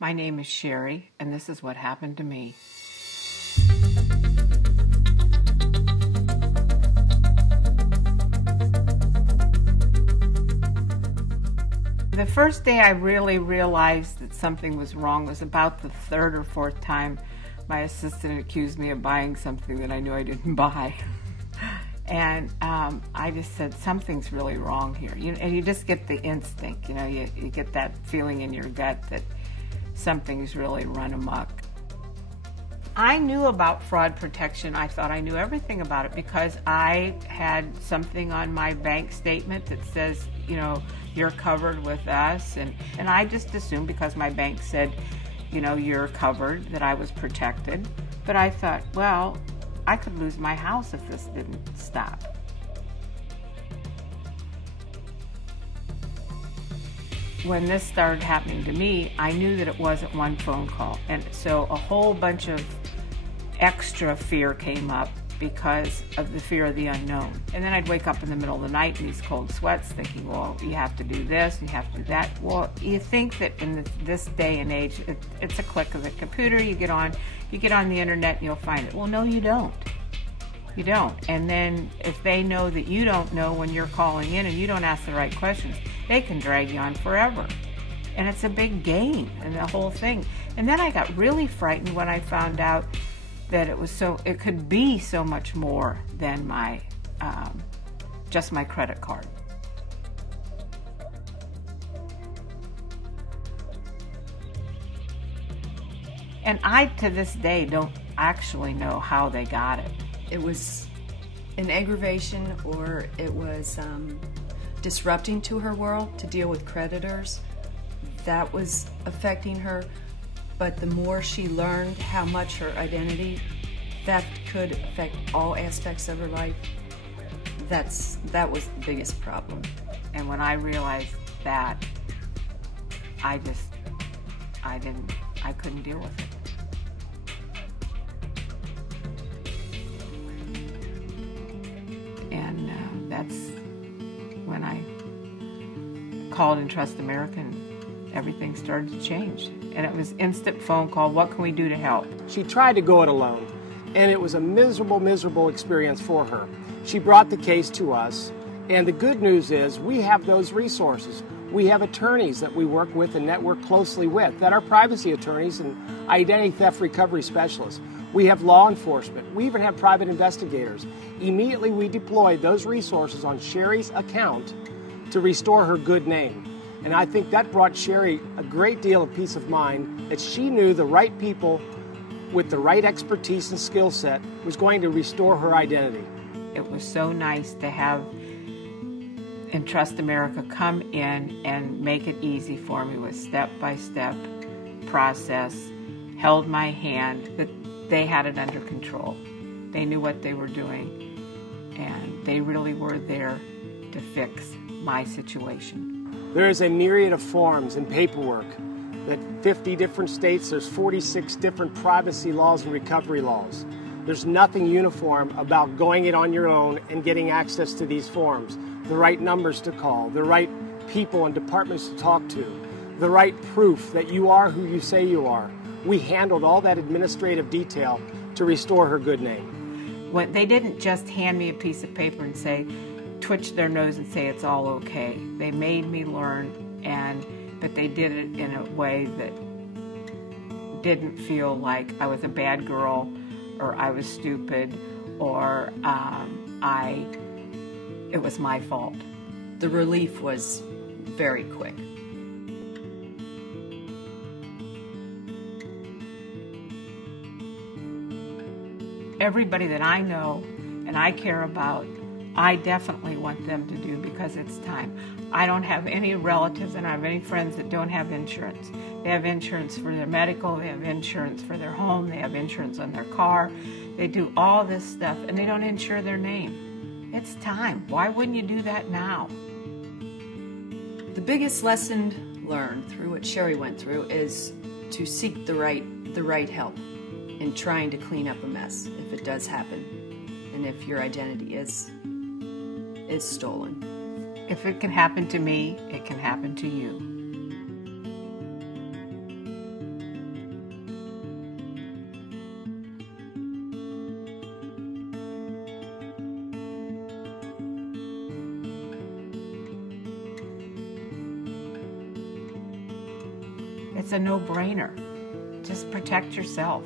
My name is Sheri, and this is what happened to me. The first day I really realized that something was wrong was about the third or fourth time my assistant accused me of buying something that I knew I didn't buy. And I just said, something's really wrong here. And you just get the instinct, you get that feeling in your gut that something's really run amok. I knew about fraud protection. I thought I knew everything about it because I had something on my bank statement that says, you're covered with us. And I just assumed because my bank said, you're covered, that I was protected. But I thought, well, I could lose my house if this didn't stop. When this started happening to me, I knew that it wasn't one phone call. And so a whole bunch of extra fear came up because of the fear of the unknown. And then I'd wake up in the middle of the night in these cold sweats thinking, well, you have to do this and you have to do that. Well, you think that in this day and age, it's a click of the computer, you get on the internet and you'll find it. Well, no, you don't. You don't. And then if they know that you don't know when you're calling in and you don't ask the right questions, they can drag you on forever. And it's a big game and the whole thing. And then I got really frightened when I found out that it could be so much more than my just my credit card. And I, to this day, don't actually know how they got it. It was an aggravation, or it was disrupting to her world to deal with creditors. That was affecting her. But the more she learned how much her identity theft could affect all aspects of her life, that was the biggest problem. And when I realized that, I couldn't deal with it. And that's when I called Entrust America and everything started to change. And it was instant phone call, what can we do to help? She tried to go it alone, and it was a miserable, miserable experience for her. She brought the case to us, and the good news is we have those resources. We have attorneys that we work with and network closely with that are privacy attorneys and identity theft recovery specialists. We have law enforcement. We even have private investigators. Immediately we deployed those resources on Sheri's account to restore her good name. And I think that brought Sheri a great deal of peace of mind that she knew the right people with the right expertise and skill set was going to restore her identity. It was so nice to have Entrust America come in and make it easy for me with step-by-step process, held my hand, that they had it under control. They knew what they were doing, and they really were there to fix my situation. There is a myriad of forms and paperwork. That 50 different states, there's 46 different privacy laws and recovery laws. There's nothing uniform about going it on your own and getting access to these forms. The right numbers to call, the right people and departments to talk to, the right proof that you are who you say you are. We handled all that administrative detail to restore her good name. When they didn't just hand me a piece of paper and say, twitch their nose and say it's all okay. They made me learn, but they did it in a way that didn't feel like I was a bad girl or I was stupid or it was my fault. The relief was very quick. Everybody that I know and I care about, I definitely want them to do because it's time. I don't have any relatives and I have any friends that don't have insurance. They have insurance for their medical, they have insurance for their home, they have insurance on their car. They do all this stuff and they don't insure their name. It's time. Why wouldn't you do that now? The biggest lesson learned through what Sheri went through is to seek the right help in trying to clean up a mess if it does happen and if your identity is stolen. If it can happen to me, it can happen to you. it's a no-brainer. Just protect yourself.